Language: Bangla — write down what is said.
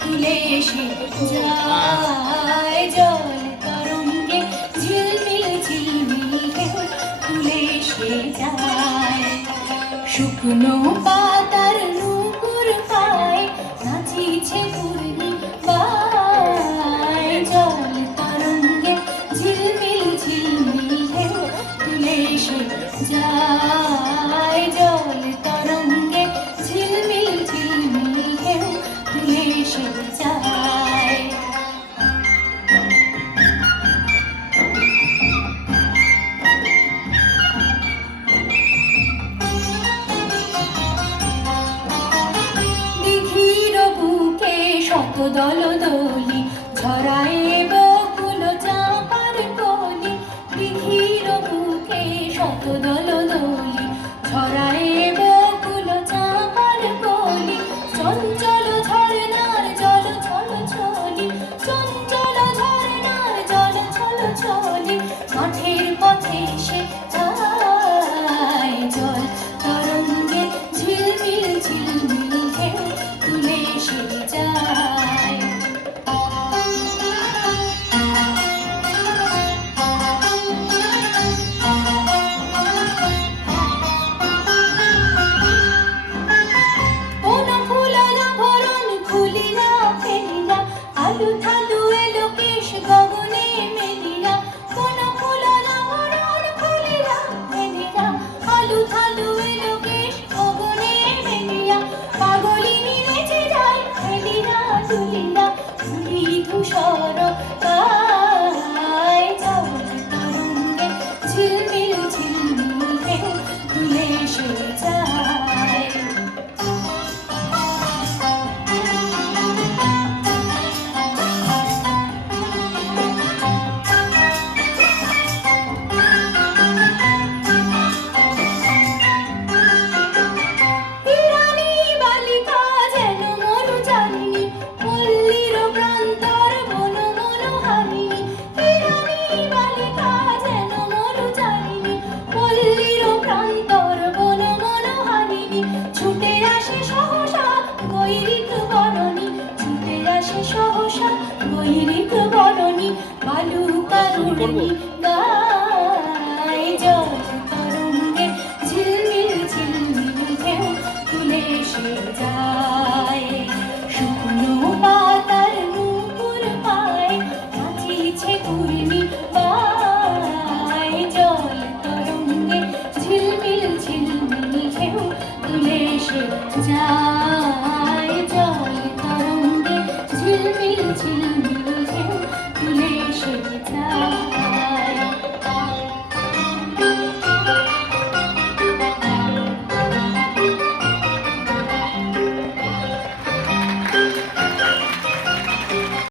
তুলে এসে যায় জল তরঙ্গে ঝিলমিল ঝিলমিল ঢেউ তুলে এসে যায় শুকনো পাতার নূপুর পায় নাচিছে পূর্ণিমায় জল তরঙ্গে ঝিলমিল ঝিলমিল ঢেউ তুলে এসে যায় জল তরঙ্গে ঝিলমিল ঝিলমিল ঢেউ তুলে এসে যায় দিঘির বুকে শত দলদলি ঝরায় বকুল চাঁপার কলি দিঘির বুকে শত দলদলি ঝরায় বকুল চাঁপার কলি চঞ্চল ঝরনার জল ছল ছলি চঞ্চল ঝরনার জল ছল ছলি মাঠের পথে সে যায় জল তরঙ্গে ঝিলমিল ঝিলমিল ঢেউ তুলে এসে যায় কোন ফুললা ভরণ খুলিলা ফেলিলা আলু থালু এলো কেশ গগনে মেলিলা কোন ফুললা ভরণ খুলিলা ফেলিলা আলু থালু এলো কেশ গগনে মেলিলা পাগলিনী নেচে যায় ফেলিলা তুলিলা ধুলি ধূসর গায় জল তরঙ্গে ঝিলমিল ঝিলমিল ঢেউ তুলে এসে যায় রানী বালিকা যেন মরু জানিনি পল্লীর প্রান্তর বন মনোহারিণী রানী বালিকা যেন মরু জানিনি পল্লীর প্রান্তর বন মনোহারিণী ছুটে আসে সহসা গৈরিক বরণী ছুটে আসে সহসা গৈরিক বরণী বালুকা রুণী গায় জল তরঙ্গে ঝিলমিল ঝিলমিল ঢেউ তুলে এসে যায় শুকনো পাতার নূপুর পায় নাচিছে পূর্ণিমায় জল তরঙ্গে ঝিলমিল ঝিলমিল ঢেউ তুলে এসে যায় জল তরঙ্গে ঝিলমিল ঝিলমিল ঢেউ তুলে এসে যায়